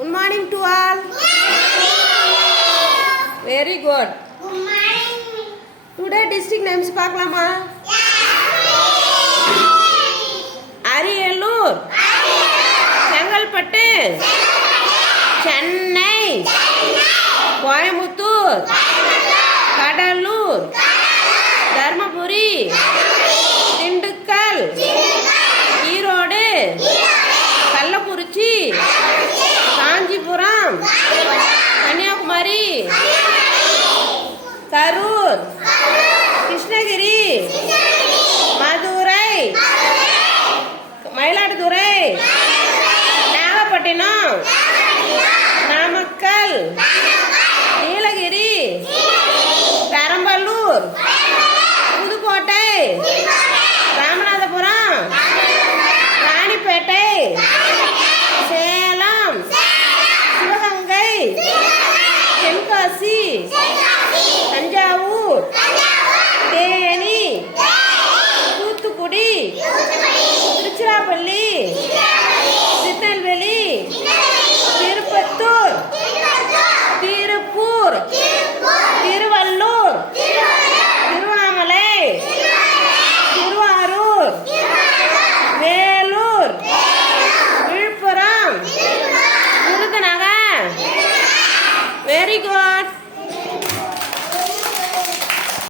Good morning to all. Very good. Good morning. Today district names பார்க்கலாமா? அரியலூர், செங்கல்பட்டு, சென்னை, கோயம்புத்தூர், கடலூர், தர்மபுரி, திண்டுக்கல், ஈரோடு, கள்ளக்குறிச்சி, காஞ்சிபுரம், கன்னியாகுமரி, கரூர், கிருஷ்ணகிரி, மதுரை, மயிலாடுதுறை, நாகப்பட்டினம், நாமக்கல், நீலகிரி, பெரம்பலூர்,